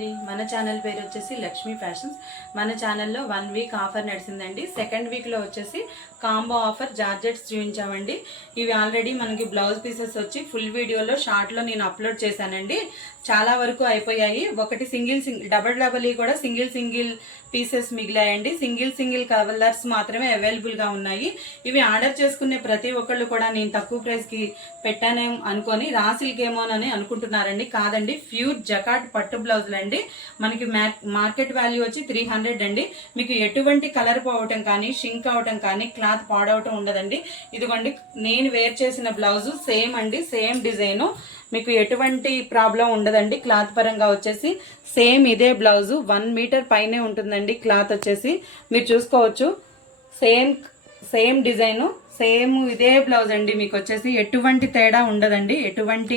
అండి, మన ఛానల్ పేరు వచ్చేసి లక్ష్మీ ఫ్యాషన్స్. మన ఛానల్లో 1 వీక్ ఆఫర్ నడిచిందండి. సెకండ్ వీక్లో వచ్చేసి కాంబో ఆఫర్ జార్జెట్స్ చూపించామండి. ఇవి ఆల్రెడీ మనకి బ్లౌజ్ పీసెస్ వచ్చి ఫుల్ వీడియోలో షార్ట్లో నేను అప్లోడ్ చేశానండి. చాలా వరకు అయిపోయాయి. ఒకటి డబల్ కూడా సింగిల్ పీసెస్ మిగిలాయండి. సింగిల్ కలర్స్ మాత్రమే అవైలబుల్గా ఉన్నాయి. ఇవి ఆర్డర్ చేసుకునే ప్రతి ఒక్కళ్ళు కూడా నేను తక్కువ ప్రైస్కి పెట్టానేమో అనుకొని రాసిల్కేమోనని అనుకుంటున్నారండి. కాదండి, ప్యూర్ జకాట్ పట్టు బ్లౌజులు అండి. మనకి మార్కెట్ వాల్యూ వచ్చి 300 అండి. మీకు ఎటువంటి కలర్ పోవటం కానీ షింక్ అవటం కానీ క్లాత్ పాడవటం ఉండదండి. ఇదిగోండి, నేను వేర్ చేసిన బ్లౌజు సేమ్ అండి, సేమ్ డిజైను. మీకు ఎటువంటి ప్రాబ్లం ఉండదండి. క్లాత్ పరంగా వచ్చేసి సేమ్ ఇదే బ్లౌజు 1 మీటర్ పైనే ఉంటుందండి. క్లాత్ వచ్చేసి మీరు చూసుకోవచ్చు. సేమ్ డిజైను, సేమ్ ఇదే బ్లౌజ్ అండి. మీకు వచ్చేసి ఎటువంటి తేడా ఉండదండి, ఎటువంటి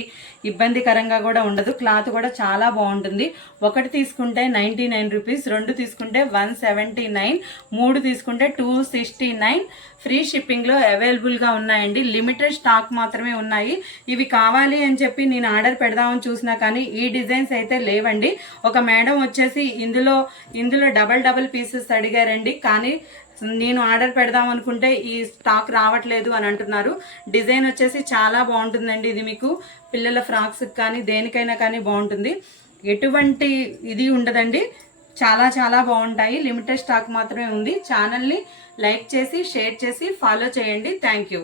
ఇబ్బందికరంగా కూడా ఉండదు. క్లాత్ కూడా చాలా బాగుంటుంది. ఒకటి తీసుకుంటే 99 రూపీస్, 2 తీసుకుంటే 179, 3 తీసుకుంటే 269. ఫ్రీ షిప్పింగ్లో అవైలబుల్గా ఉన్నాయండి. లిమిటెడ్ స్టాక్ మాత్రమే ఉన్నాయి. ఇవి కావాలి అని చెప్పి నేను ఆర్డర్ పెడదామని చూసినా కానీ ఈ డిజైన్స్ అయితే లేవండి. ఒక మేడం వచ్చేసి ఇందులో డబల్ పీసెస్ అడిగారండి. కానీ నేను ఆర్డర్ పెడదాం అనుకుంటే ఈ స్టాక్ రావట్లేదు అని అంటున్నారు. డిజైన్ వచ్చేసి చాలా బాగుంటుందండి. ఇది మీకు పిల్లల ఫ్రాక్స్కి కానీ దేనికైనా కానీ బాగుంటుంది. ఎటువంటి ఇది ఉండదండి. చాలా బాగుంటాయి. లిమిటెడ్ స్టాక్ మాత్రమే ఉంది. ఛానల్ని లైక్ చేసి షేర్ చేసి ఫాలో చేయండి. Thank you.